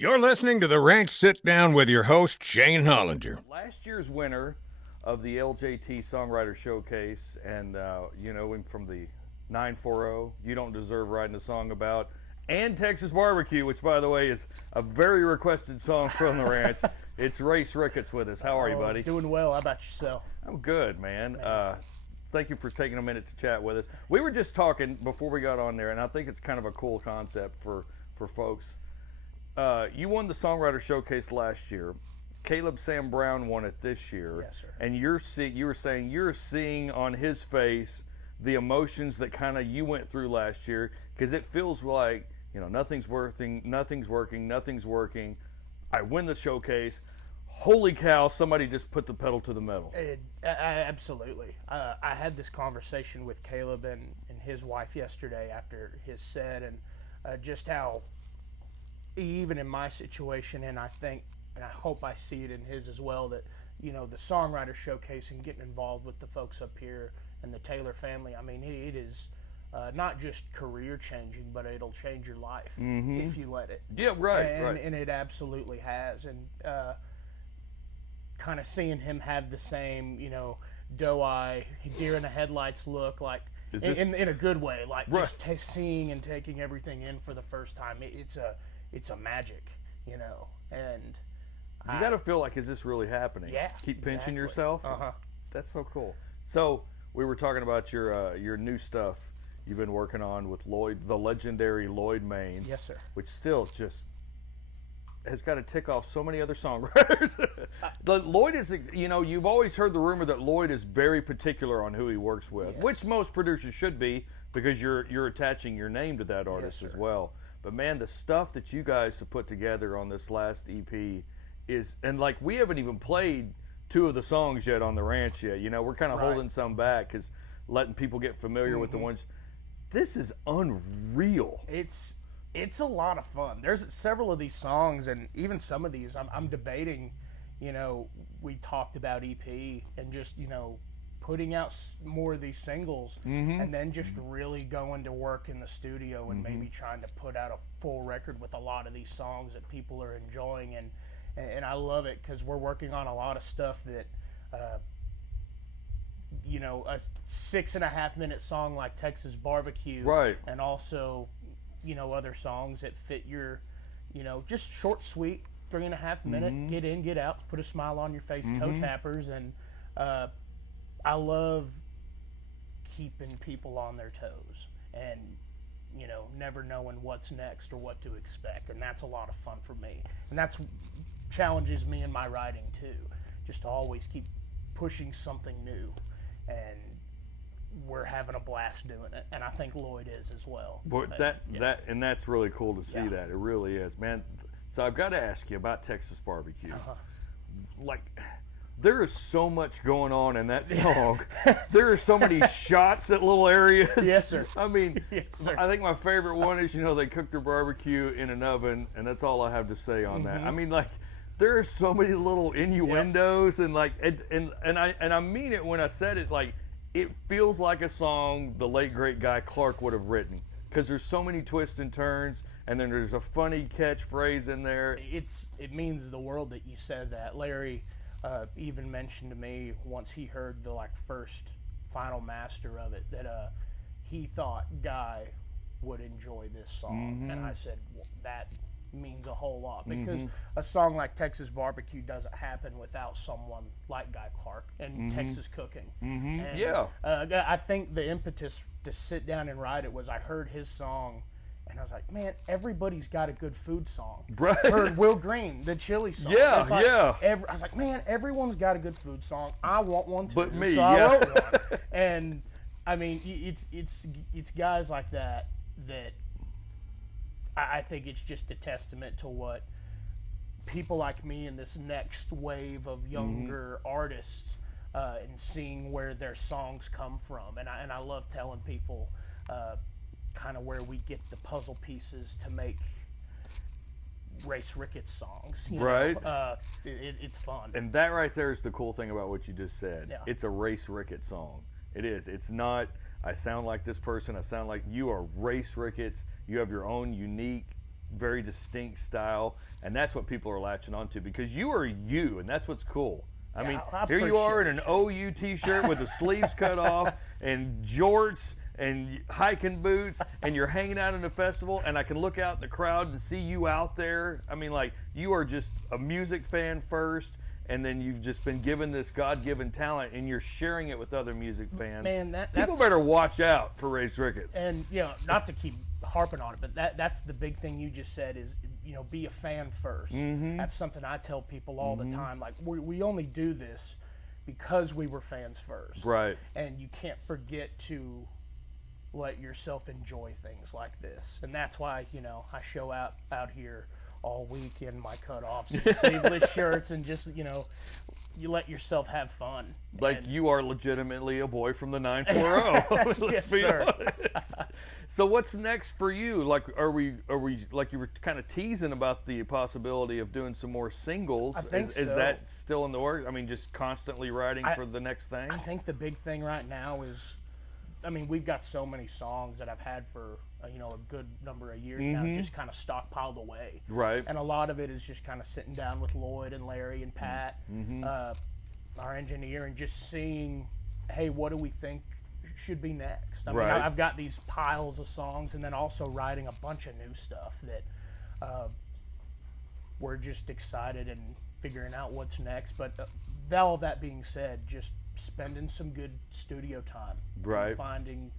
You're listening to The Ranch Sit Down with your host, Shayne Hollinger. Last year's winner of the LJT Songwriter Showcase, and you know him from the 940, You Don't Deserve Writing a Song About, and Texas Barbecue, which, by the way, is a very requested song from the ranch. It's Race Ricketts with us. How are you, buddy? Doing well. How about yourself? I'm good, man. Thank you for taking a minute to chat with us. We were just talking before we got on there, and I think it's kind of a cool concept for folks. You won the Songwriter Showcase last year. Caleb Sam Brown won it this year. Yes, sir. And you were saying you're seeing on his face the emotions that kind of you went through last year, because it feels like, you know, nothing's working. I win the showcase. Holy cow, somebody just put the pedal to the metal. Absolutely. I had this conversation with Caleb and his wife yesterday after his set, and just how, even in my situation, and I think, and I hope I see it in his as well, that, you know, the Songwriter Showcase and getting involved with the folks up here and the Taylor family, I mean, it is not just career changing, but it'll change your life if you let it. Yeah, right, And it absolutely has. And kind of seeing him have the same, you know, doe-eye, deer in the headlights look, like, in a good way, like just seeing and taking everything in for the first time. It's a magic, you know, and you got to feel like, is this really happening? Yeah, Keep pinching yourself. Uh-huh. That's so cool. So we were talking about your new stuff you've been working on with Lloyd, the legendary Lloyd Maine. Yes, sir. Which still just has got to tick off so many other songwriters. Lloyd is, you know, you've always heard the rumor that Lloyd is very particular on who he works with, which most producers should be, because you're attaching your name to that artist as well. But man, the stuff that you guys have put together on this last EP is, and like, we haven't even played two of the songs yet on the ranch yet. You know, we're kind of holding some back, because letting people get familiar with the ones. This is unreal. It's a lot of fun. There's several of these songs, and even some of these, I'm debating, you know, we talked about EP and just, you know, putting out more of these singles, and then just really going to work in the studio and maybe trying to put out a full record with a lot of these songs that people are enjoying. And I love it, because we're working on a lot of stuff that, you know, a 6.5 minute song like Texas Barbecue, and also, you know, other songs that fit your, you know, just short, sweet, 3.5 minute, get in, get out, put a smile on your face, toe tappers. And I love keeping people on their toes and, you know, never knowing what's next or what to expect. And that's a lot of fun for me. And that's challenges me in my writing too, just to always keep pushing something new. And we're having a blast doing it, and I think Lloyd is as well. But and that's really cool to see that. It really is, man. So I've got to ask you about Texas Barbecue. Like, there is so much going on in that song. There are so many shots at little areas. Yes, sir. I mean, yes, sir. I think my favorite one is, you know, they cook their barbecue in an oven, and that's all I have to say on that. I mean, like, there are so many little innuendos, and like, and I mean it when I said it. Like, it feels like a song the late great Guy Clark would have written, because there's so many twists and turns, and then there's a funny catchphrase in there. It means the world that you said that. Larry even mentioned to me once he heard the first final master of it that he thought Guy would enjoy this song, and I said, well, that means a whole lot, because a song like Texas Barbecue doesn't happen without someone like Guy Clark and Texas cooking. And, I think the impetus to sit down and write it was I heard his song, and I was like, man, everybody's got a good food song. Right. Heard Will Green, the chili song. Yeah, I was like, man, everyone's got a good food song. I want one too. But me, so I wrote one. And I mean, it's guys like that I think it's just a testament to what people like me and this next wave of younger artists and seeing where their songs come from. And I love telling people kind of where we get the puzzle pieces to make Race Ricketts songs. You know? It's fun. And that right there is the cool thing about what you just said. Yeah. It's a Race Ricketts song. It is. It's not, I sound like this person, I sound like you are Race Ricketts. You have your own unique very distinct style, and that's what people are latching onto because you are you, and that's what's cool. I mean, here you are in an OU t-shirt with the sleeves cut off and jorts and hiking boots, and you're hanging out in a festival, and I can look out in the crowd and see you out there. I mean, like, you are just a music fan first, and then you've just been given this God-given talent, and you're sharing it with other music fans. Man, people better watch out for Race Ricketts. And, you know, not to keep harping on it, but that's the big thing you just said is, you know, be a fan first. That's something I tell people all the time. Like, we only do this because we were fans first. Right. And you can't forget to let yourself enjoy things like this. And that's why, you know, I show out here all week in my cutoffs and sleeveless shirts, and just, you know, you let yourself have fun. Like, you are legitimately a boy from the 940. Let's be honest. So what's next for you? Like, are we like you were kind of teasing about the possibility of doing some more singles? I think so. Is that still in the works? I mean, just constantly writing for the next thing? I think the big thing right now is, I mean, we've got so many songs that I've had for, you know, a good number of years now, just kind of stockpiled away. Right. And a lot of it is just kind of sitting down with Lloyd and Larry and Pat, our engineer, and just seeing, hey, what do we think should be next? I mean, I've got these piles of songs, and then also writing a bunch of new stuff that we're just excited and figuring out what's next. But all of that being said, just spending some good studio time, and finding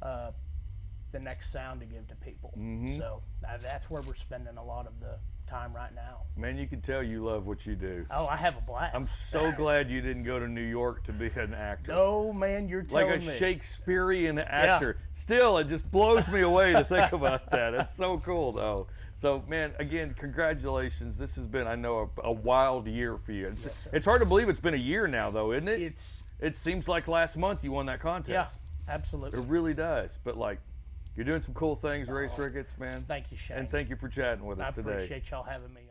the next sound to give to people. So that's where we're spending a lot of the time right now. Man, you can tell you love what you do. Oh, I have a blast. I'm so glad you didn't go to New York to be an actor. No, man, you're telling me. Like a Shakespearean actor. Still, it just blows me away to think about that. It's so cool, though. So, man, again, congratulations. This has been, I know, a wild year for you. It's hard to believe it's been a year now, though, isn't it? It seems like last month you won that contest. Yeah, absolutely. It really does. But, like, you're doing some cool things, Race Ricketts, man. Thank you, Shayne. And thank you for chatting with us today. I appreciate y'all having me.